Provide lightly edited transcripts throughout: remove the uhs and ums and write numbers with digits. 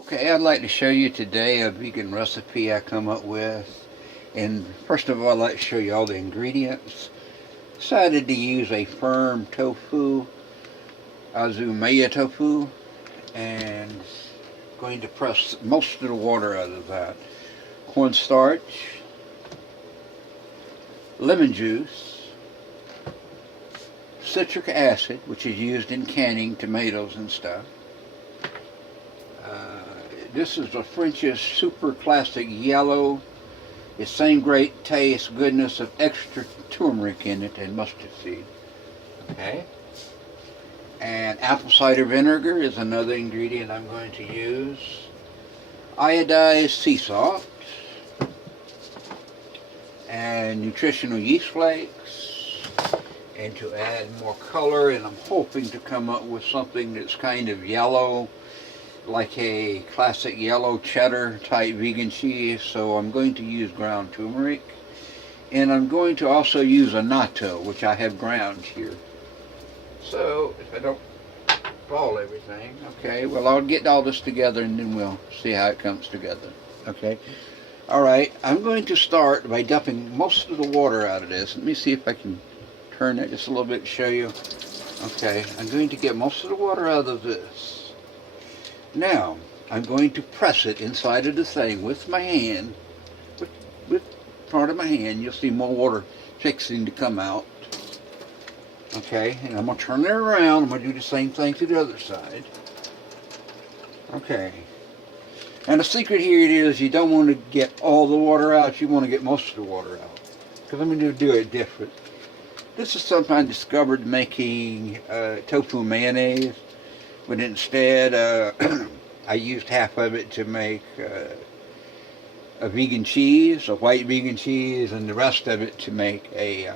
Okay, I'd like to show you today a vegan recipe I come up with. And first of all, I'd like to show you all the ingredients. Decided to use a firm tofu, Azumaya tofu, and going to press most of the water out of that. Cornstarch, lemon juice, citric acid, which is used in canning tomatoes and stuff. This is a French's super classic yellow. It's same great taste, goodness of extra turmeric in it and mustard seed. Okay. And apple cider vinegar is another ingredient I'm going to use. Iodized sea salt. And nutritional yeast flakes. And to add more color, and I'm hoping to come up with something that's kind of yellow, like a classic yellow cheddar type vegan cheese. So I'm going to use ground turmeric, and I'm going to also use a natto, which I have ground here. So if I don't fall everything, okay, well, I'll get all this together and then we'll see how it comes together. Okay, all right, I'm going to start by dumping most of the water out of this. Let me see if I can turn it just a little bit to show you. Okay, I'm going to get most of the water out of this. Now, I'm going to press it inside of the thing with my hand, with part of my hand. You'll see more water fixing to come out. Okay, and I'm going to turn it around. I'm going to do the same thing to the other side. Okay. And the secret here is you don't want to get all the water out. You want to get most of the water out. Because I'm going to do it different. This is something I discovered making tofu mayonnaise. But instead, I used half of it to make a vegan cheese, a white vegan cheese, and the rest of it to make a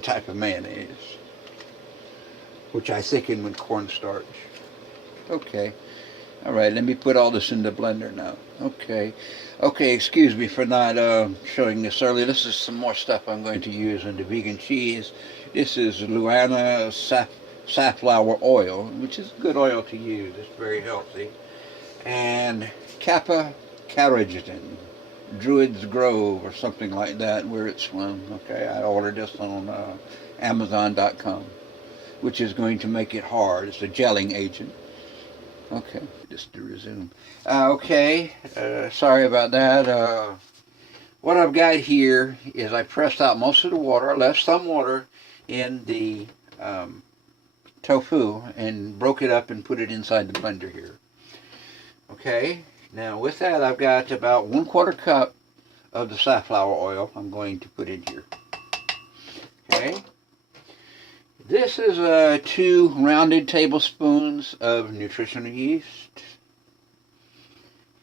type of mayonnaise, which I thicken with cornstarch. Okay. All right, let me put all this in the blender now. Okay. Okay, excuse me for not showing this earlier. This is some more stuff I'm going to use in the vegan cheese. This is Luana safflower oil, which is a good oil to use. It's very healthy. And Kappa carrageenan, Druid's Grove or something like that, where it's from. Okay, I ordered this on Amazon.com, which is going to make it hard. It's a gelling agent. Okay, just to resume. Okay, sorry about that. What I've got here is I pressed out most of the water. I left some water in the tofu and broke it up and put it inside the blender here. Okay, now with that I've got about 1/4 cup of the safflower oil I'm going to put in here. Okay, this is 2 rounded tablespoons of nutritional yeast.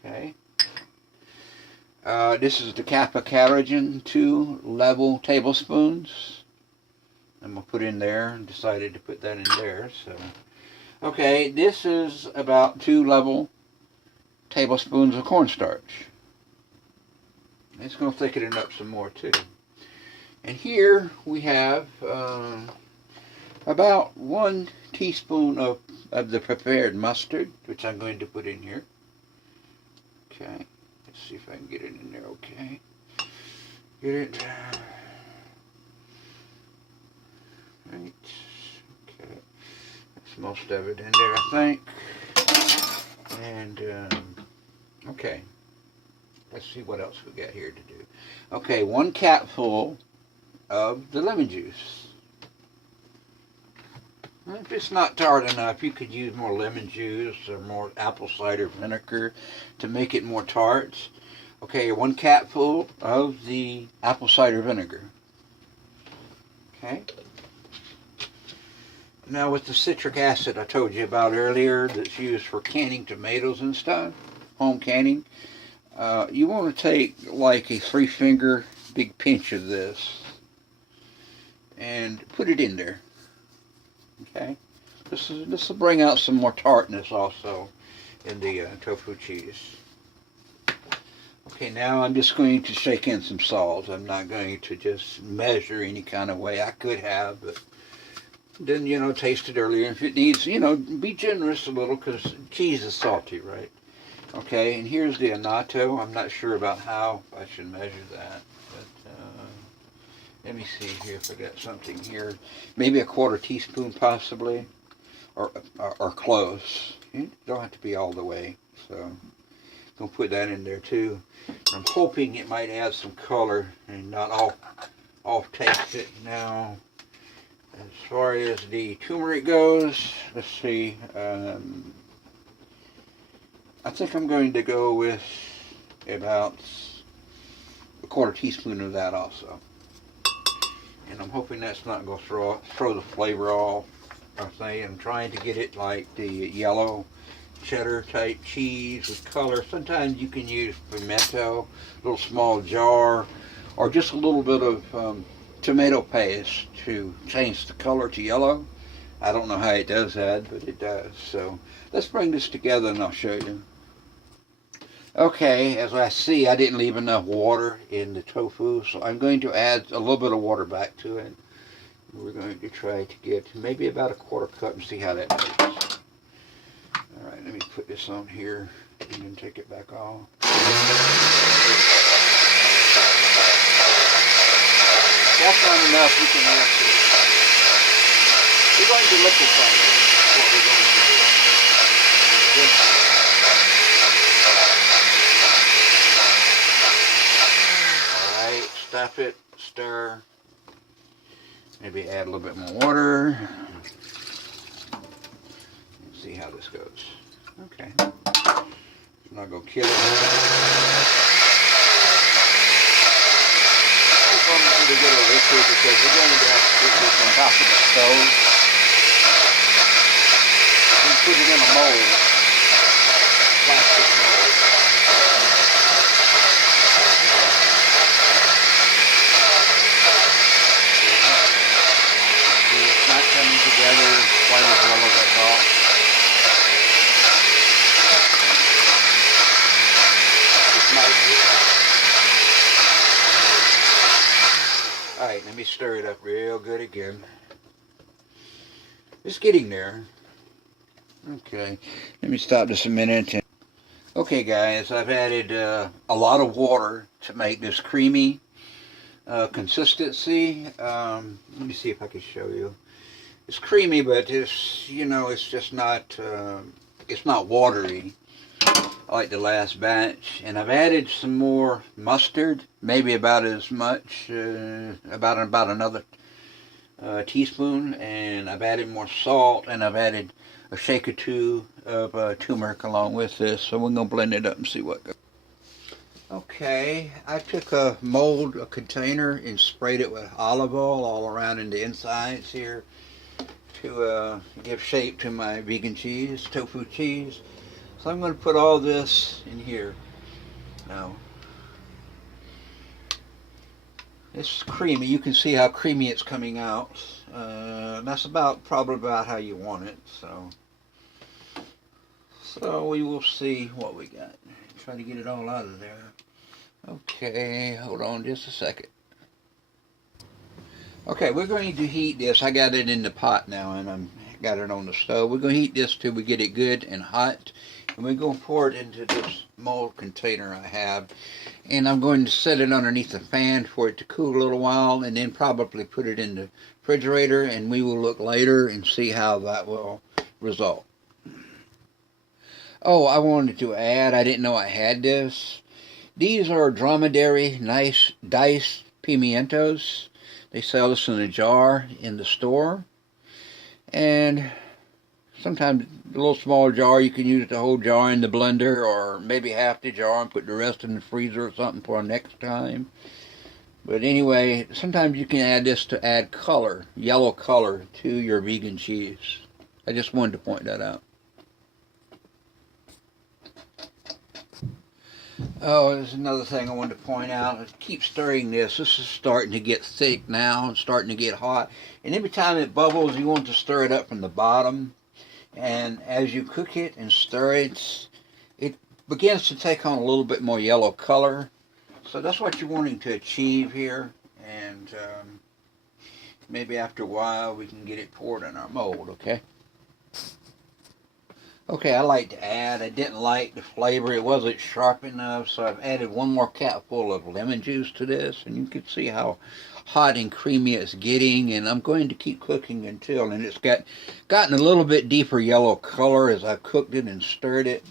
Okay, this is the Kappa carrageenan, 2 level tablespoons. I'm going to put in there, and decided to put that in there. So, okay, this is about 2 level tablespoons of cornstarch. It's going to thicken it up some more too. And here we have about 1 teaspoon of the prepared mustard, which I'm going to put in here. Okay, let's see if I can get it in there. Okay, get it. Right. Okay. That's most of it in there, I think. And, okay. Let's see what else we got here to do. Okay, 1 capful of the lemon juice. If it's not tart enough, you could use more lemon juice or more apple cider vinegar to make it more tart. Okay, 1 capful of the apple cider vinegar. Okay. Now with the citric acid I told you about earlier that's used for canning tomatoes and stuff, home canning, you want to take like a 3-finger big pinch of this and put it in there. Okay, this will bring out some more tartness also in the tofu cheese. Okay, now I'm just going to shake in some salt. I'm not going to just measure any kind of way. I could have, but then, taste it earlier. If it needs, be generous a little because cheese is salty, right? Okay, and here's the annatto. I'm not sure about how I should measure that, but let me see here if I got something here. Maybe a quarter teaspoon possibly, or close. You don't have to be all the way, so I'm going to put that in there too. I'm hoping it might add some color and not off taste it. Now, as far as the turmeric goes, let's see. I think I'm going to go with about a quarter teaspoon of that also. And I'm hoping that's not going to throw the flavor off. I'm trying to get it like the yellow cheddar type cheese with color. Sometimes you can use pimento, a little small jar, or just a little bit of tomato paste to change the color to yellow. I don't know how it does that, but it does. So let's bring this together and I'll show you. Okay, as I see, I didn't leave enough water in the tofu, so I'm going to add a little bit of water back to it. We're going to try to get maybe about a quarter cup and see how that tastes. Alright, let me put this on here and then take it back off. That's not enough. We can add some. We're going to liquefy it. That's what we're going to do. Alright, stop it, stir. Maybe add a little bit more water. Let's see how this goes. Okay. I'm not going to kill it. To get a liquid because we're going to have to put this on top of the stove. We put it in a mold, plastic mold. See, it's not coming together quite as well as I thought. It might be. Alright, let me stir it up real good again. It's getting there. Okay, let me stop this a minute. Okay guys, I've added a lot of water to make this creamy consistency. Let me see if I can show you. It's creamy, but it's, you know, it's just not, it's not watery like the last batch. And I've added some more mustard, maybe about as much, about another teaspoon. And I've added more salt, and I've added a shake or two of turmeric along with this. So we're going to blend it up and see what goes. Okay, I took a mold, a container, and sprayed it with olive oil all around in the insides here to give shape to my vegan cheese, tofu cheese. So I'm going to put all this in here. Now, it's creamy. You can see how creamy it's coming out. That's probably about how you want it. So we will see what we got. Try to get it all out of there. Okay, hold on just a second. Okay, we're going to heat this. I got it in the pot now, and I've got it on the stove. We're going to heat this till we get it good and hot. And we're going to pour it into this mold container I have. And I'm going to set it underneath the fan for it to cool a little while, and then probably put it in the refrigerator, and we will look later and see how that will result. Oh, I wanted to add, I didn't know I had this. These are dromedary nice diced pimientos. They sell this in a jar in the store. And sometimes a little smaller jar, you can use the whole jar in the blender, or maybe half the jar and put the rest in the freezer or something for next time. But anyway, sometimes you can add this to add color, yellow color, to your vegan cheese. I just wanted to point that out. Oh, there's another thing I wanted to point out. Keep stirring this. This is starting to get thick now. It's starting to get hot. And every time it bubbles, you want to stir it up from the bottom. And as you cook it and stir it, it begins to take on a little bit more yellow color. So that's what you're wanting to achieve here. And maybe after a while, we can get it poured in our mold, okay? Okay, I like to add, I didn't like the flavor, it wasn't sharp enough, so I've added one more capful of lemon juice to this, and you can see how hot and creamy it's getting, and I'm going to keep cooking until, and it's gotten a little bit deeper yellow color as I've cooked it and stirred it.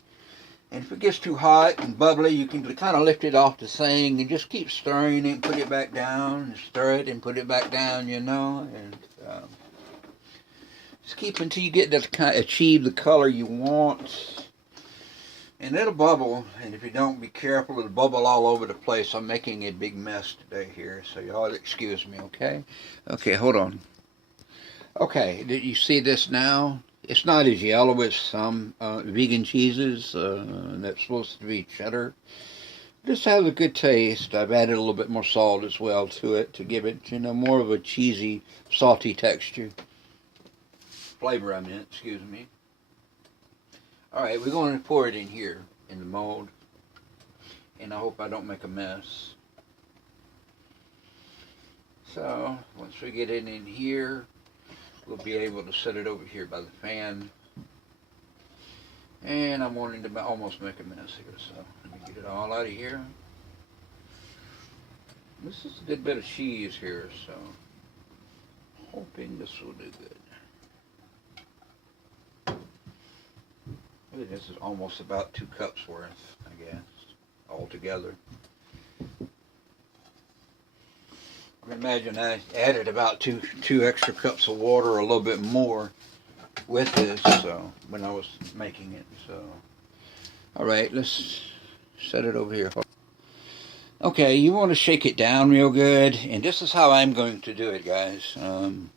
And if it gets too hot and bubbly, you can kind of lift it off the thing and just keep stirring it and put it back down, and stir it and put it back down, you know, and just keep until you get to kind of achieve the color you want. And it'll bubble, and if you don't be careful, it'll bubble all over the place. I'm making a big mess today here, so y'all excuse me, okay? Okay, hold on. Okay, did you see this now? It's not as yellow as some vegan cheeses that's supposed to be cheddar. This has a good taste. I've added a little bit more salt as well to it to give it, you know, more of a cheesy, salty texture. Flavor, I meant, excuse me. Alright, we're going to pour it in here, in the mold. And I hope I don't make a mess. So, once we get it in here, we'll be able to set it over here by the fan. And I'm wanting to almost make a mess here, so let me get it all out of here. This is a good bit of cheese here, so hoping this will do good. This is almost about 2 cups worth, I guess, altogether. I imagine I added about two extra cups of water, or a little bit more, with this. So when I was making it. So, all right, let's set it over here. Okay, you want to shake it down real good, and this is how I'm going to do it, guys. I'm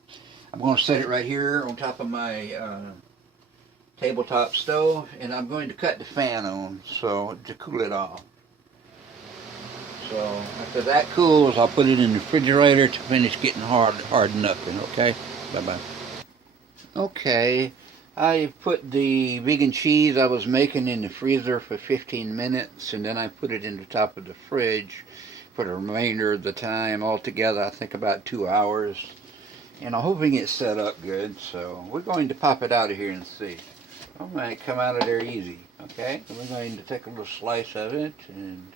going to set it right here on top of my tabletop stove, and I'm going to cut the fan on so to cool it off. So after that cools, I'll put it in the refrigerator to finish getting hard nothing. Okay, bye bye. Okay, I put the vegan cheese I was making in the freezer for 15 minutes, and then I put it in the top of the fridge for the remainder of the time. Altogether, I think about 2 hours, and I'm hoping it's set up good. So we're going to pop it out of here and see. Oh, it might come out of there easy. Okay, so we're going to take a little slice of it and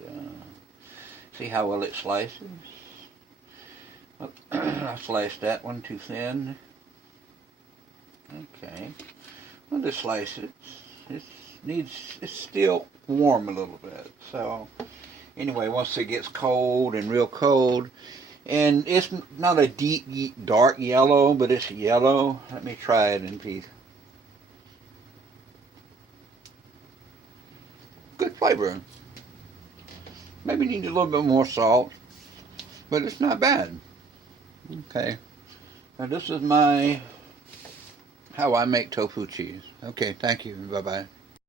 see how well it slices. Oh, I sliced that one too thin. Okay, well, just slice it. It's still warm a little bit. So anyway, once it gets cold and real cold, and it's not a deep dark yellow, but it's yellow. Let me try it in peace. Good flavor. Maybe need a little bit more salt, but it's not bad. Okay, now this is how I make tofu cheese. Okay, thank you. Bye bye.